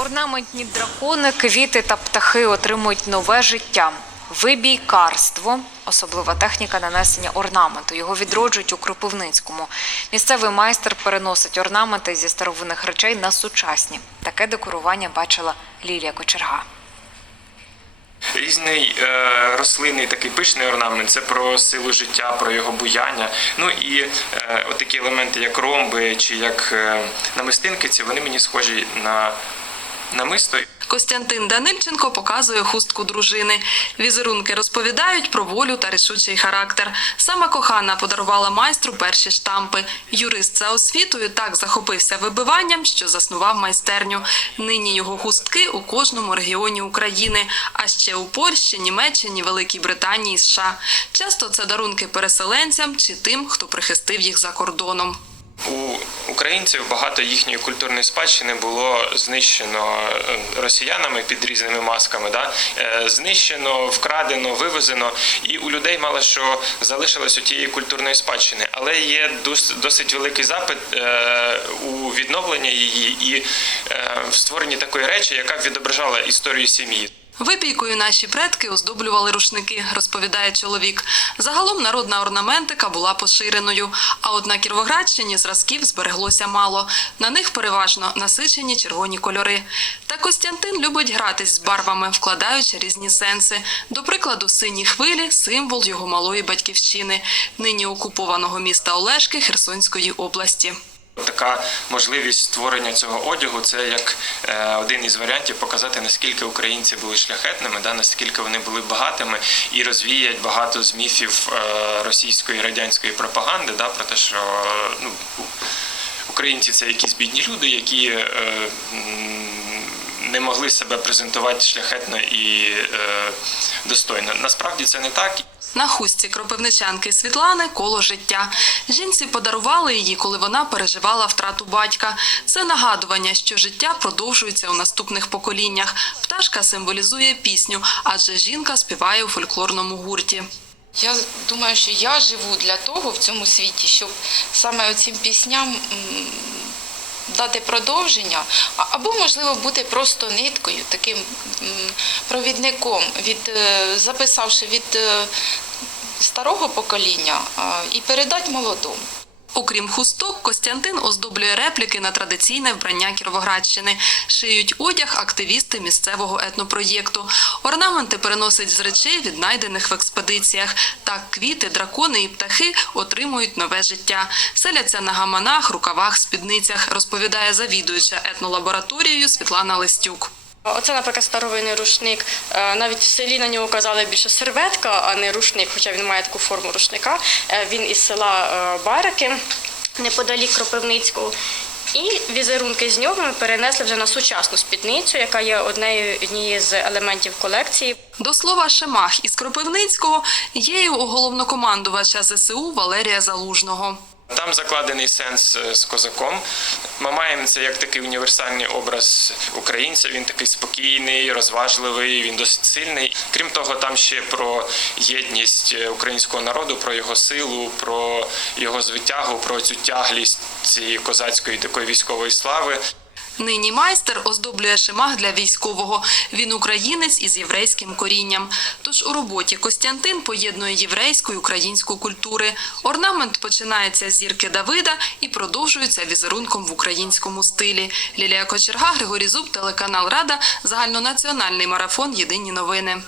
Орнаментні дракони, квіти та птахи отримують нове життя. Вибійкарство особлива техніка нанесення орнаменту. Його відроджують у Кропивницькому. Місцевий майстер переносить орнаменти зі старовинних речей на сучасні. Таке декорування бачила Лілія Кочерга. Різний е, рослинний такий пишний орнамент це про силу життя, про його буяння. Ну і е, от такі елементи, як ромби чи як е, намистинки, ці вони мені схожі на намисто. Костянтин Данильченко показує хустку дружини. Візерунки розповідають про волю та рішучий характер. Саме кохана подарувала майстру перші штампи. Юрист за освітою так захопився вибиванням, що заснував майстерню. Нині його хустки у кожному регіоні України, а ще у Польщі, Німеччині, Великій Британії, США. Часто це дарунки переселенцям чи тим, хто прихистив їх за кордоном. У українців багато їхньої культурної спадщини було знищено е, росіянами під різними масками. Да? Е, Знищено, вкрадено, вивезено, і у людей мало що залишилось у тієї культурної спадщини. Але є досить великий запит е, у відновлення її і в створенні такої речі, яка б відображала історію сім'ї. Випійкою наші предки оздоблювали рушники, розповідає чоловік. Загалом народна орнаментика була поширеною, а от на Кіровоградщині зразків збереглося мало. На них переважно насичені червоні кольори. Та Костянтин любить гратись з барвами, вкладаючи різні сенси. До прикладу, сині хвилі символ його малої батьківщини, нині окупованого міста Олешки Херсонської області. Така можливість створення цього одягу це як е, один із варіантів показати наскільки українці були шляхетними, да, наскільки вони були багатими і розвіять багато з міфів е, російської радянської пропаганди, да, про те, що ну, українці це якісь бідні люди, які е, не могли себе презентувати шляхетно і е, достойно. Насправді це не так. На хустці кропивничанки Світлани коло життя. Жінці подарували її, коли вона переживала втрату батька. Це нагадування, що життя продовжується у наступних поколіннях. Пташка символізує пісню, адже жінка співає у фольклорному гурті. Я думаю, що я живу для того в цьому світі, щоб саме цим пісням дати продовження, або, можливо, бути просто ниткою, таким провідником, від, е, записавши від е, старого покоління і передати молодому. Окрім хусток, Костянтин оздоблює репліки на традиційне вбрання Кіровоградщини. Шиють одяг активісти місцевого етнопроєкту. Орнаменти переносить з речей, віднайдених в експедиціях. Так квіти, дракони і птахи отримують нове життя. Селяться на гаманах, рукавах, спідницях, розповідає завідуюча етнолабораторією Світлана Листюк. Оце, наприклад, старовинний рушник. Е, Навіть в селі на нього казали більше серветка, а не рушник, хоча він має таку форму рушника. Е, Він із села е, Барики, неподалік Кропивницького. І візерунки з нього ми перенесли вже на сучасну спідницю, яка є однією однією з елементів колекції. До слова, Шемах із Кропивницького є у головнокомандувача ЗСУ Валерія Залужного. Там закладений сенс е, з козаком. Мамаєм це як такий універсальний образ українця. Він такий спокійний, розважливий, він досить сильний. Крім того, там ще про єдність е, українського народу, про його силу, про його звитягу, про цю тяглість цієї козацької такої військової слави. Нині майстер оздоблює шимах для військового. Він українець із єврейським корінням. Тож у роботі Костянтин поєднує єврейську і українську культури. Орнамент починається з зірки Давида і продовжується візерунком в українському стилі. Лілія Кочерга, Григорій Зуб, телеканал Рада, загальнонаціональний марафон Єдині новини.